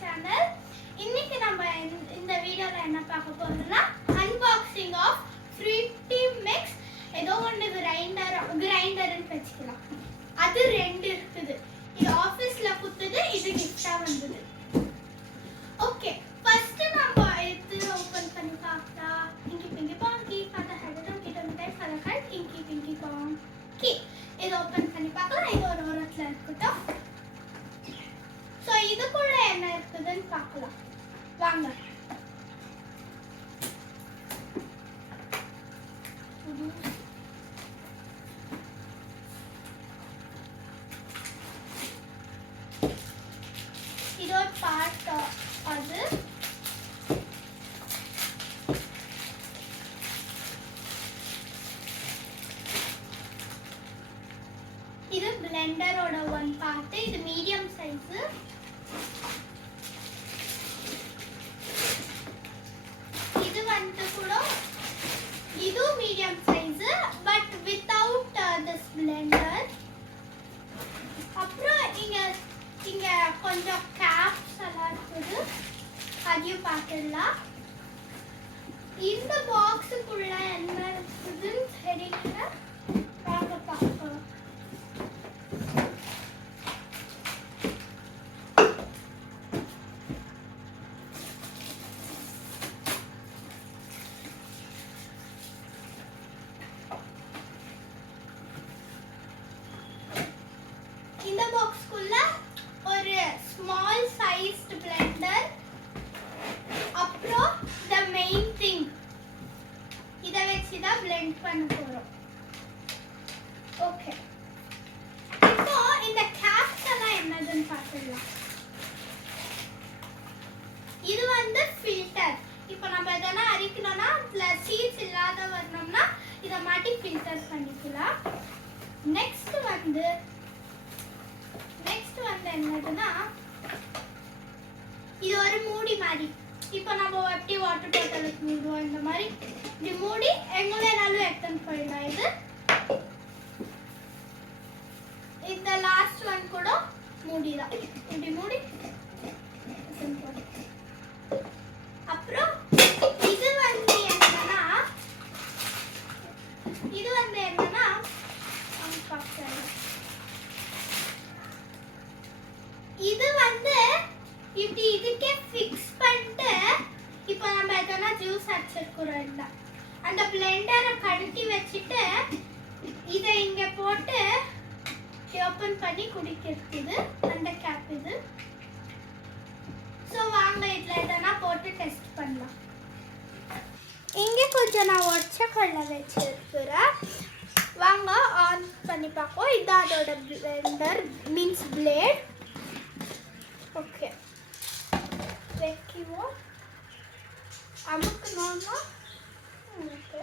Channel. இன்னைக்கு நம்ம இந்த வீடியோல என்ன பார்க்க போறோம்னா அன்பாக்சிங் ஆஃப் ஃப்ரூட்டி மிக்ஸ். ஏதோ ஒன்று கிரைண்டர்னு வச்சுக்கலாம். அது ரெண்டு இருக்குது. இது ஆஃபீஸ்ல குத்துது, இது கிஃப்டா வந்தது. ஓகே, ஃபர்ஸ்ட் நம்ம இது ஓபன் பண்ணி பார்க்கலாம். Inky pinky ponky father had don't kid on time father had inky pinky பாங்கி. இது ஓபன் பண்ணி பார்க்கலாம். இது ஒரு ஓரத்துல இருக்கட்டும். சோ இதுக்குள்ள என்ன இருக்குதுன்னு பார்க்கலாம் வாங்க. இது ஒரு பார்ட். அது இது பிளெண்டரோட ஒன் பார்ட். இது மீடியம் சைஸ். இது வந்து கூட இது medium size but without this Blender. அப்புறம் இங்க கொஞ்சம் கேப்ஸ் எல்லாம் இருக்குது, அதையும் பார்த்துடலாம். இந்த பாக்ஸுக்குள்ள என்ன இருக்குதுன்னு தெரியல, வாங்க பார்க்கலாம். இந்த பாக்ஸ்க்குள்ள ஒரு ஸ்மால் சைஸ்ட் பிளெண்டர், அப்புறம் the main thing இத வச்சு தான் blend பண்ண போறோம். ஓகே, இப்போ இந்த கேப்ஸ் எல்லாம் என்னதுன்னு பார்த்துடலாம். இது வந்து ஃபில்டர். இப்போ நம்ம இதெல்லாம் அரிக்கணும்னா அதுல சீட்ஸ் இல்லாத வரணும்னா இதை மாட்டி ஃபில்டர் பண்ணிக்கலாம். நெக்ஸ்ட் வந்து என்னதுன்னா இது ஒரு மூடி மாதிரி. இப்போ நம்ம வட்டி வாட்டர் பாட்டிலுக்கு மூடுவோம். இந்த மாதிரி இப்படி மூடி எங்கேனாலும் எடுத்துன்னு போயிடலாம். இது இந்த லாஸ்ட் ஒன் கூட மூடிதான். இப்படி மூடி அப்புறம் இது வந்து என்னன்னா இது வந்து இப்படி இதுக்கே ஃபிக்ஸ் பண்ணிட்டு இப்போ நம்ம எதனா ஜூஸ் அடிச்சிருக்கிறோம், அந்த பிளெண்டரை கழட்டி வச்சுட்டு இதை இங்க போட்டு ஓபன் பண்ணி குடிக்கிறது. அந்த கேப் இது. ஸோ வாங்க இதில் எதனா போட்டு டெஸ்ட் பண்ணலாம். இங்கே கொஞ்சம் நான் ஒற்ற கடலை வச்சிருக்கிறேன். வாங்க ஆன் பண்ணி பார்ப்போம். இது அதோட பிளெண்டர் மீன்ஸ் பிளேட். ஓகே, வைக்குவோம். அமுக்கணும்னா ஓகே.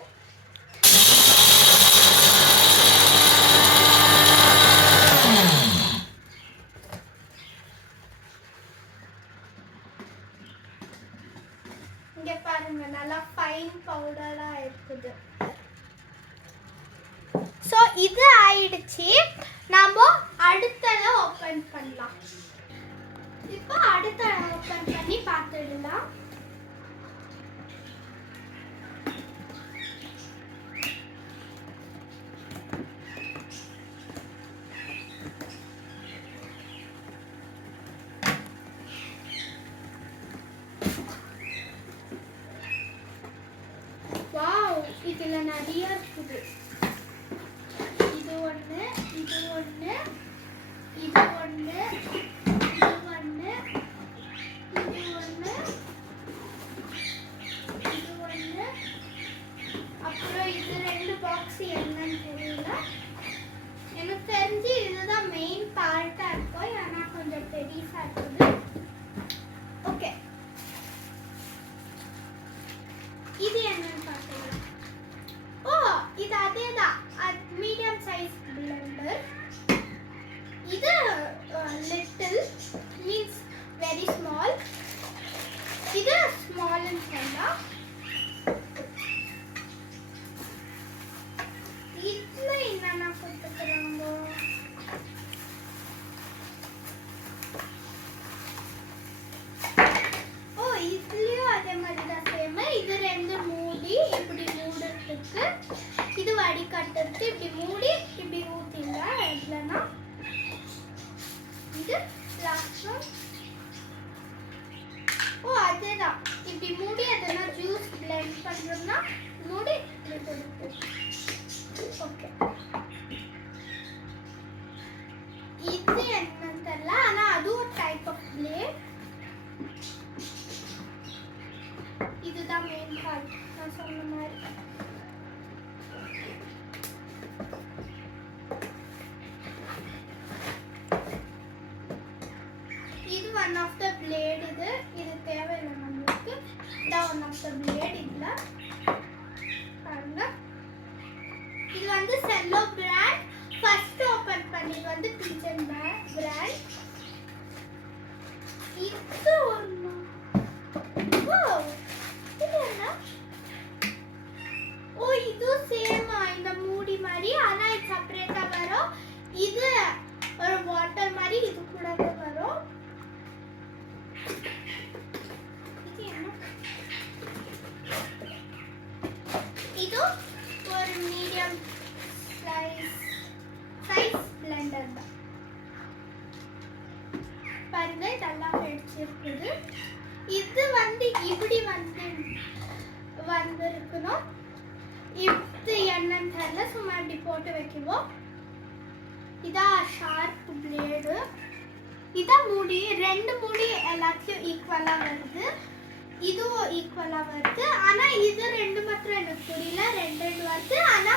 இங்க பாருங்க, நல்லா ஃபைன் பவுடரா இருக்குது. ஸோ இது ஆயிடுச்சு. நாம அடுத்ததை ஓபன் பண்ணலாம். இப்போ அடுத்த ஓபன் பண்ணி பார்த்துடலாம். வாவ், இதுல நிறைய இருக்குது. இது ஒன்று, இது ஒன்று, இது ஒன்று, இது ஒன்று, இது ஒன்று, இது ஒன்று, அப்புறம் இது ரெண்டு பாக்ஸ் என்னன்னு தெரியல. எனக்கு தெரிஞ்சு இதுதான் மெயின் பார்ட்டா இருக்கும், ஏன்னா கொஞ்சம் பெருசா இருக்குது. ஓகே, இது என்னன்னு பார்க்கலாம். ஓ, இது அதேதான், மீடியம் சைஸ் பிளெண்டர். இது லிட்டில் மீன்ஸ் வெரி ஸ்மால். இது ஸ்மால் அண்ட் ஸ்மாலா. இதுல என்னென்ன கொடுத்துக்கிறாங்க? the blade இல்ல பாருங்க. இது வந்து செல்லோ பிராண்ட். ஃபர்ஸ்ட் ஓபன் பண்ணது வந்து பிஜன் பிராண்ட். இது ஒண்ணு. ஓ இது என்ன? ஓ இது சேமா இந்த மூடி மாதிரி ஆனா இது செப்பரேட்டா வரும். இது ஒரு வாட்டர் மாதிரி இது கூட வரும். இது என்ன? இது ஒரு மீடியம் சைஸ் பிளெண்டர் தான். பாருங்க இதெல்லாம் வெடிச்சிருக்குது. இது வந்து இப்படி வந்திருக்கணும். இது என்னன்னு தெரியல, சும்மா இப்படி போட்டு வைக்குவோம். இதான் ஷார்ப் பிளேடு. இதான் மூடி. ரெண்டு மூடி எல்லாத்தையும் ஈக்குவலா வருது. இதுவும் ஈக்குவலா வருது. ஆனா இது ரெண்டு மாத்திரம் எனக்கு புரியல. ரெண்டு வருது. ஆனா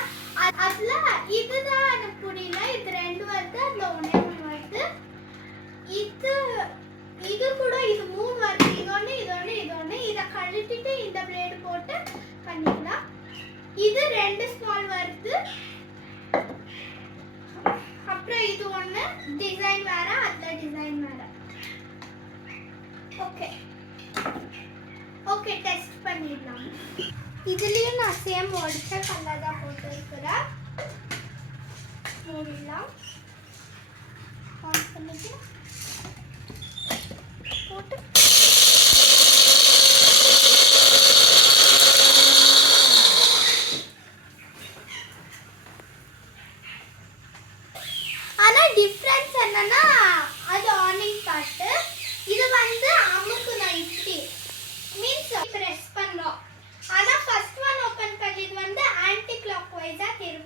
அதுல இதுதான் எனக்கு புரியல. இது ரெண்டு வருது, அதுல ஒண்ணே ஒண்ணு வருது. இது கூட இது மூணு வருது. இது ஒண்ணு. இதை கழட்டிட்டு இந்த பிளேடு போட்டு பண்ணிக்கலாம். இது ரெண்டு ஸ்மால் வருது. அப்புறம் இது ஒண்ணு டிசைன் வேற, அந்த டிசைன் வேற. ஓகே டெஸ்ட் பண்ணிடலாம். இதுலயும் நான் சேம் உடைச்ச கல்ல தான் போட்டு இருக்கிறேன். மூடிடலாம். ஆன் பண்ணிட்டு போட்டு டிஃபரன்ஸ் என்னன்னா அது ஆனிங் பார்ட். இது வந்து அமுக்குனா இப்படி மீன்ஸ் பிரஸ் பண்ணோம். ஆனா ஃபர்ஸ்ட் ஒன் ஓபன் பண்ணது வந்து ஆன்டி கிளாக் வைஸா திருப்பி